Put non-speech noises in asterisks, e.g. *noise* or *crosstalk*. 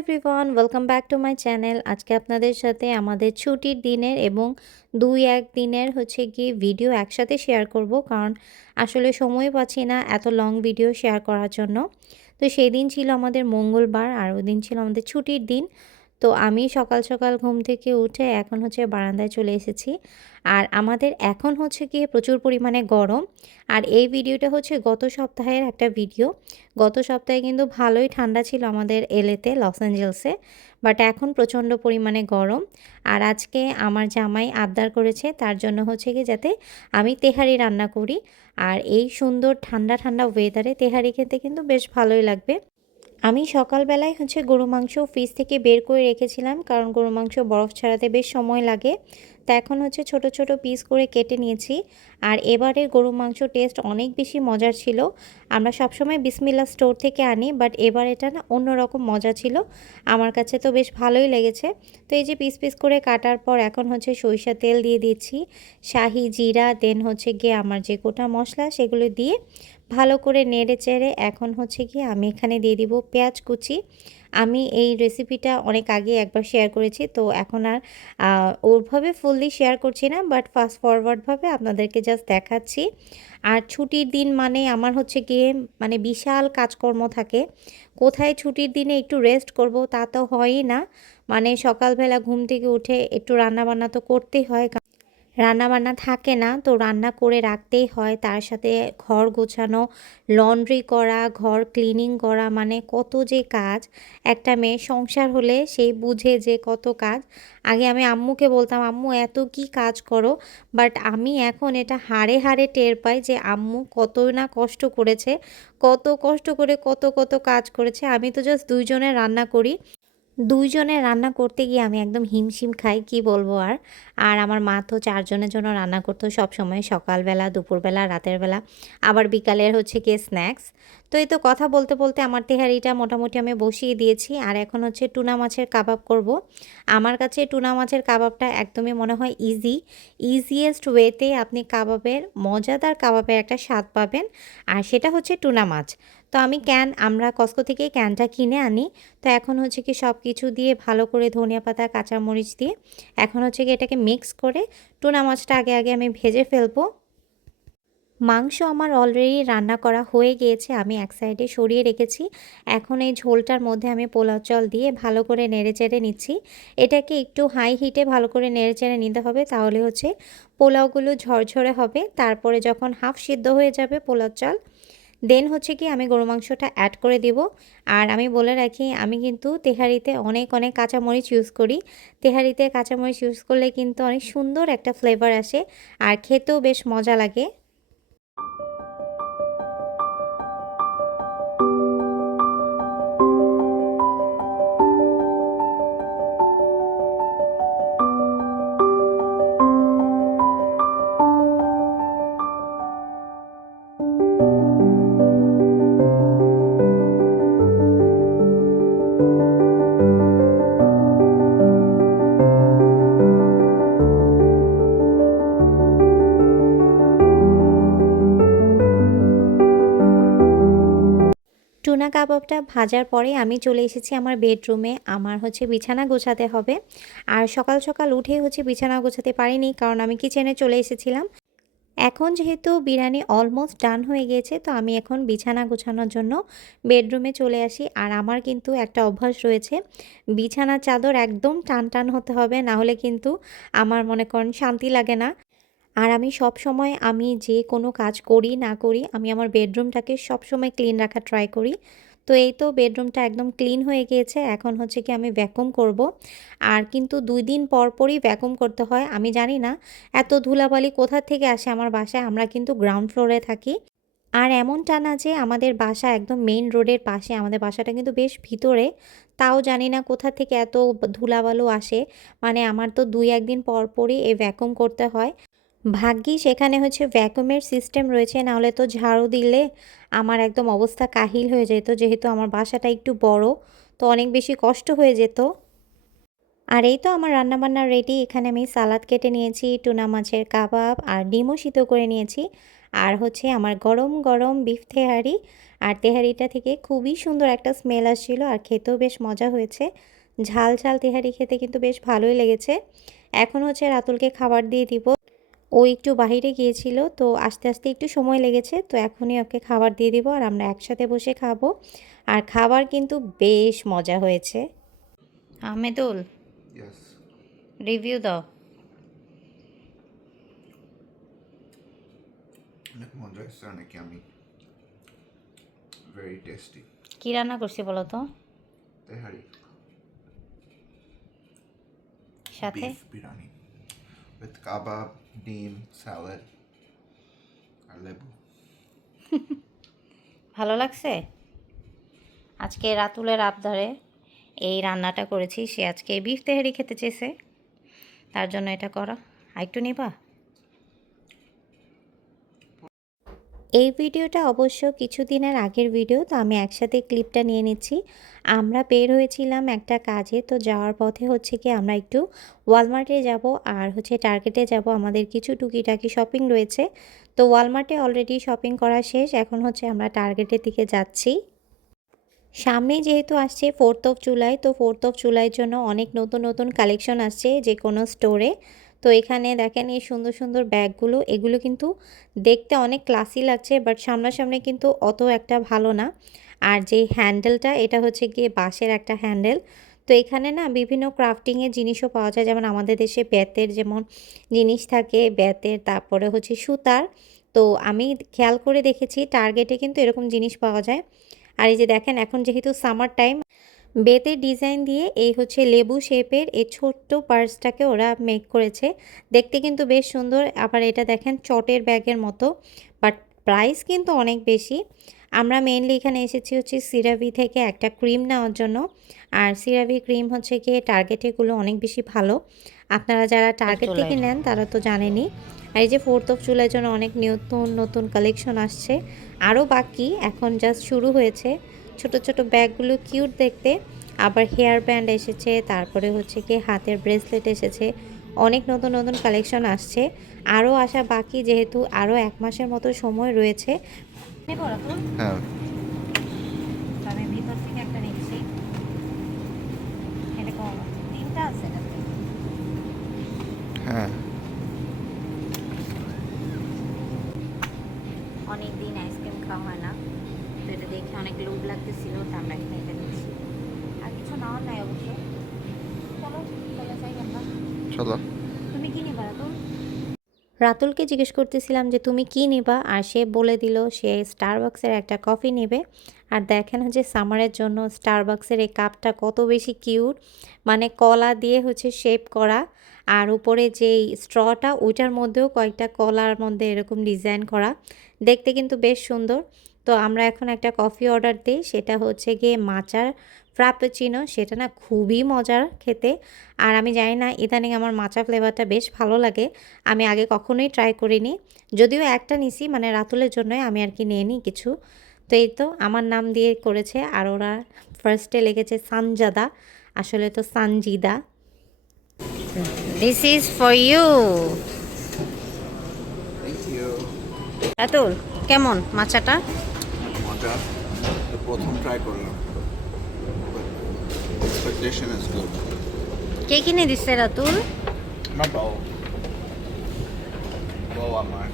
Everyone welcome back to my channel আজকে আপনাদের সাথে আমাদের ছুটির দিনের এবং দুই এক দিনের হচ্ছে কি ভিডিও একসাথে শেয়ার করব, কারণ আসলে সময় পাচ্ছি না এত লং ভিডিও শেয়ার করার জন্য। তো সেই দিন ছিল আমাদের মঙ্গলবার আর ওই দিন ছিল আমাদের ছুটির দিন। তো আমি সকাল সকাল ঘুম থেকে উঠে এখন হচ্ছে বারান্দায় চলে এসেছি। আর আমাদের এখন হচ্ছে গিয়ে প্রচুর পরিমাণে গরম। আর এই ভিডিওটা হচ্ছে গত সপ্তাহের একটা ভিডিও। গত সপ্তাহে কিন্তু ভালোই ঠান্ডা ছিল আমাদের এলেতে, লস অ্যাঞ্জেলসে। বাট এখন প্রচণ্ড পরিমাণে গরম। আর আজকে আমার জামাই আবদার করেছে তার জন্য হচ্ছে কি যাতে আমি তেহারি রান্না করি। আর এই সুন্দর ঠান্ডা ঠান্ডা ওয়েদারে তেহারি খেতে কিন্তু বেশ ভালোই লাগবে। আমি সকালবেলায় হচ্ছে গরু মাংস ফ্রিজ থেকে বের করে রেখেছিলাম, কারণ গরু মাংস বরফ ছাড়াতে বেশ সময় লাগে। তা এখন হচ্ছে ছোট ছোট পিস করে কেটে নিয়েছি। আর এবারের গরু মাংস টেস্ট অনেক বেশি মজার ছিল। আমরা সবসময় বিসমিল্লা স্টোর থেকে আনি বাট এবার এটা না অন্যরকম মজা ছিল। আমার কাছে তো বেশ ভালোই লেগেছে। তো এই যে পিস পিস করে কাটার পর এখন হচ্ছে সরিষা তেল দিয়ে দিচ্ছি। শাহি, জিরা দেন হচ্ছে গিয়ে আমার যে গোটা মশলা সেগুলো দিয়ে ভালো করে নেড়ে চেড়ে এখন হচ্ছে কি আমি এখানে দিয়ে দিব পেঁয়াজ কুচি। আমি এই রেসিপিটা অনেক আগে একবার শেয়ার করেছি, তো এখন আর ওরভাবে ফুললি শেয়ার করছি না বাট ফাস্ট ফরওয়ার্ডভাবে আপনাদেরকে জাস্ট দেখাচ্ছি। আর ছুটির দিন মানে আমার হচ্ছে গিয়ে মানে বিশাল কাজকর্ম থাকে। কোথায় ছুটির দিনে একটু রেস্ট করব তা তো হয়ই না। মানে সকালবেলা ঘুম থেকে উঠে একটু রান্নাবান্না তো করতেই হয়। রান্নাবান্না থাকে না, তো রান্না করে রাখতেই হয়। তার সাথে ঘর গোছানো, লন্ড্রি করা, ঘর ক্লিনিং করা মানে কত যে কাজ। একটা মেয়ে সংসার হলে সেই বুঝে যে কত কাজ। আগে আমি আম্মুকে বলতাম, আম্মু, এত কি কাজ করো? বাট আমি এখন এটা হাড়ে হাড়ে টের পাই যে আম্মু কত না কষ্ট করেছে, কত কষ্ট করে কত কত কাজ করেছে। আমি তো জাস্ট দুইজনে রান্না করি। দুইজনে রান্না করতে গিয়ে আমি একদম হিমশিম খাই, কি বলব আর। আর আমার মা তো চারজনের জন্য রান্না করতো সব সময় সকালবেলা, দুপুরবেলা, রাতের বেলা। আবার বিকালের হচ্ছে গিয়ে স্ন্যাক্স। তো এই তো কথা বলতে বলতে আমার তেহারিটা মোটামুটি আমি বসিয়ে দিয়েছি। আর এখন হচ্ছে টুনা মাছের কাবাব করব। আমার কাছে টুনা মাছের কাবাবটা একদমই মনে হয় ইজি ইজিয়েস্ট ওয়েতে আপনি কাবাবের, মজাদার কাবাবের একটা স্বাদ পাবেন। আর সেটা হচ্ছে টুনা মাছ। তো আমি ক্যান, আমরা কস্কো থেকে ক্যানটা কিনে আনি। তো এখন হচ্ছে কি সব কিছু দিয়ে ভালো করে ধনিয়া পাতা, কাঁচামরিচ দিয়ে এখন হচ্ছে কি এটাকে মিক্স করে টুনা মাছটা আগে আগে আমি ভেজে ফেলব। মাংস আমার অলরেডি রান্না করা হয়ে গিয়েছে, আমি এক সাইডে সরিয়ে রেখেছি। এখন এই ঝোলটার মধ্যে আমি পোলাও চল দিয়ে ভালো করে নেড়ে চেড়ে নিচ্ছি। এটাকে একটু হাই হিটে ভালো করে নেড়ে চেড়ে নিতে হবে, তাহলে হচ্ছে পোলাওগুলো ঝরঝরে হবে। তারপরে যখন হাফ সিদ্ধ হয়ে যাবে পোলাও চাল দেন হচ্ছে কি আমি গরু মাংসটা অ্যাড করে দিব। আর আমি বলে রাখি, আমি কিন্তু তেহারিতে অনেক অনেক কাঁচামরিচ ইউজ করি। তেহারিতে কাঁচামরিচ ইউজ করলে কিন্তু অনেক সুন্দর একটা ফ্লেভার আসে। আর খেতেও বেশ মজা লাগে। টুনা কাবাবটা ভাজার পরে আমি চলে এসেছি আমার বেডরুমে। আমার হচ্ছে বিছানা গোছাতে হবে। আর সকাল সকাল উঠে হচ্ছে বিছানা গোছাতে পারিনি কারণ আমি কিচেনে চলে এসেছিলাম। এখন যেহেতু বিরিয়ানি অলমোস্ট ডান হয়ে গিয়েছে, তো আমি এখন বিছানা গোছানোর জন্য বেডরুমে চলে আসি। আর আমার কিন্তু একটা অভ্যাস রয়েছে, বিছানার চাদর একদম টান টান হতে হবে, না হলে কিন্তু আমার মনে করেন শান্তি লাগে না। আর আমি সব সময় আমি যে কোনো কাজ করি, না করি, আমি আমার বেডরুমটাকে সব সময় ক্লিন রাখার ট্রাই করি। তো এই তো বেডরুমটা একদম ক্লিন হয়ে গিয়েছে, এখন হচ্ছে কি আমি ভ্যাকুম করব। আর কিন্তু দুই দিন পর পরই ভ্যাকুম করতে হয়, আমি জানি না এত ধুলাবালি কোথা থেকে আসে আমার বাসায়, আমরা কিন্তু গ্রাউন্ড ফ্লোরে থাকি। আর এমনটা না যে আমাদের বাসা একদম মেইন রোডের পাশে, আমাদের বাসাটা কিন্তু বেশ ভিতরে, তাও জানি না কোথা থেকে এত ধুলাবালু আসে। মানে আমার তো দুই একদিন পর পরই এই ভ্যাকুম করতে হয়। ভাগ্যি সেখানে হচ্ছে ভ্যাকুমের সিস্টেম রয়েছে, নাহলে তো ঝাড়ু দিলে আমার একদম অবস্থা কাহিল হয়ে যেত, যেহেতু আমার বাসাটা একটু বড়, তো অনেক বেশি কষ্ট হয়ে যেত। আর এই তো আমার রান্নাবান্না রেডি এখানে আমি সালাদ কেটে নিয়েছি, টুনা মাছের কাবাব আর ডিমও সিদ্ধ করে নিয়েছি। আর হচ্ছে আমার গরম গরম বিফ তেহারি, আর তেহারিটা থেকে খুবই সুন্দর একটা স্মেল আসছিল আর খেতেও বেশ মজা হয়েছে। ঝাল ঝাল তেহারি খেতে কিন্তু বেশ ভালোই লেগেছে। এখন হচ্ছে রাতুলকে খাবার দিয়ে দিব। ও একটু বাহিরে গিয়েছিল তো আস্তে আস্তে একটু সময় লেগেছে তো এখনই ওকে খাবার দিয়ে দিব আর আমরা একসাথে বসে খাব। আর খাবার কিন্তু বেশ মজা হয়েছে। আহমেদুল Yes. রিভিউ দাও। অনেক মজা হয়েছে অনেক আমি ভেরি টেস্টি কী রান্না করছি বলো তো? তেহারি। সাথে? কাবাব। ডিম, সালাদ আর লেবু। *laughs* ভালো লাগছে? আজকে রাতুলের আবদারে এই রান্নাটা করেছি, সে আজকে বিফ তেহারি খেতে চেয়েছে। তার জন্য এটা করা। আর একটু নিবা? এই ভিডিওটা অবশ্য কিছুদিনের আগের ভিডিও, তো আমি একসাথে ক্লিপটা নিয়ে নিচ্ছি। আমরা বের হয়েছিলাম একটা কাজে, তো যাওয়ার পথে হচ্ছে কি আমরা একটু ওয়ালমার্টে যাব, আর হচ্ছে টার্গেটে যাব। আমাদের কিছু টুকিটাকি শপিং রয়েছে, তো ওয়ালমার্টে অলরেডি শপিং করা শেষ। এখন হচ্ছে আমরা টার্গেটের দিকে যাচ্ছি। সামনেই যেহেতু আসছে ফোর্থ অফ জুলাই তো ফোর্থ অফ জুলাইয়ের জন্য অনেক নতুন নতুন কালেকশন আসছে যে কোনো স্টোরে তো এখানে দেখেন এই সুন্দর সুন্দর ব্যাগগুলো, এগুলো কিন্তু দেখতে অনেক ক্লাসি লাগছে বাট সামনাসামনি কিন্তু অত একটা ভালো না। আর যে হ্যান্ডেলটা এটা হচ্ছে গিয়ে বাঁশের একটা হ্যান্ডেল তো এখানে না বিভিন্ন ক্রাফটিংয়ের জিনিসও পাওয়া যায়, যেমন আমাদের দেশে বেতের যেমন জিনিস থাকে বেতের তারপরে হচ্ছে সুতার। তো আমি খেয়াল করে দেখেছি টার্গেটে কিন্তু এরকম জিনিস পাওয়া যায়। আর এই যে দেখেন, এখন যেহেতু সামার টাইম বেতের ডিজাইন দিয়ে এই হচ্ছে লেবু শেপের এই ছোট্ট পার্সটাকে ওরা মেক করেছে। দেখতে কিন্তু বেশ সুন্দর আবার এটা দেখেন চটের ব্যাগের মতো বাট প্রাইস কিন্তু অনেক বেশি। আমরা মেনলি এখানে এসেছি হচ্ছে সিরাভি থেকে একটা ক্রিম নেওয়ার জন্য আর সিরাভি ক্রিম হচ্ছে গিয়ে টার্গেটেগুলো অনেক বেশি ভালো। আপনারা যারা টার্গেট থেকে নেন তারা তো জানেনই। আর এই যে ফোর্থ অফ জুলাইয়ের জন্য অনেক নতুন নতুন কালেকশন আসছে। আরও বাকি এখন জাস্ট শুরু হয়েছে। ছোট ছোট ব্যাগগুলো কিউট দেখতে। আবার হেয়ার ব্যান্ড এসেছে তারপরে হচ্ছে কি হাতের ব্রেসলেট এসেছে। অনেক নতুন নতুন কালেকশন আসছে। আরও আসা বাকি যেহেতু আরও এক মাসের মতো সময় রয়েছে। হ্যাঁ। আমি ভিতর থেকে একটা নিচ্ছি। এটা কম। তিনটা আছে হ্যাঁ। অনেক দিন আইসক্রিম খাওয়া হয় না। দেখে অনেক লোভ লাগতেছিল তো আমরা এখানে এটা নিচ্ছি আর কিছু নেওয়ার নাই অবশ্য। চলো চলে যাই আমরা। চলো। তুমি কি নিবা রাতুল? রাতুলকে জিজ্ঞেস করতেছিলাম যে তুমি কি নিবা? আর সে বলে দিল সে স্টারবাক্সের একটা কফি নেবে। আর দেখেন হচ্ছে সামারের জন্য স্টারবাক্সের এই কাপটা কত বেশি কিউট। মানে কলা দিয়ে হচ্ছে শেপ করা। আর উপরে যেই স্ট্রটা ওইটার মধ্যেও কয়েকটা কলার মধ্যে এরকম ডিজাইন করা। দেখতে কিন্তু বেশ সুন্দর। তো আমরা এখন একটা কফি অর্ডার দিই সেটা হচ্ছে গিয়ে মাচার ফ্রাপেচিনো সেটা না খুবই মজার খেতে। আর আমি জানি না ইদানিং আমার মাচা ফ্লেভারটা বেশ ভালো লাগে আমি আগে কখনোই ট্রাই করিনি। যদিও একটা নিছি মানে রাতুলের জন্যই আমি আর কি নিয়ে নিই কিছু। তো এই তো আমার নাম দিয়ে করেছে আর ওরা ফার্স্টে লেগেছে সানজাদা আসলে তো Sanjida. This is for you you Ratul কেমন মাচাটা? মজা তো প্রথম ট্রাই করলাম এক্সপেকটেশন ইজ গুড কে কিনে দিচ্ছে রাতুল? আমার বউ বউ আমার।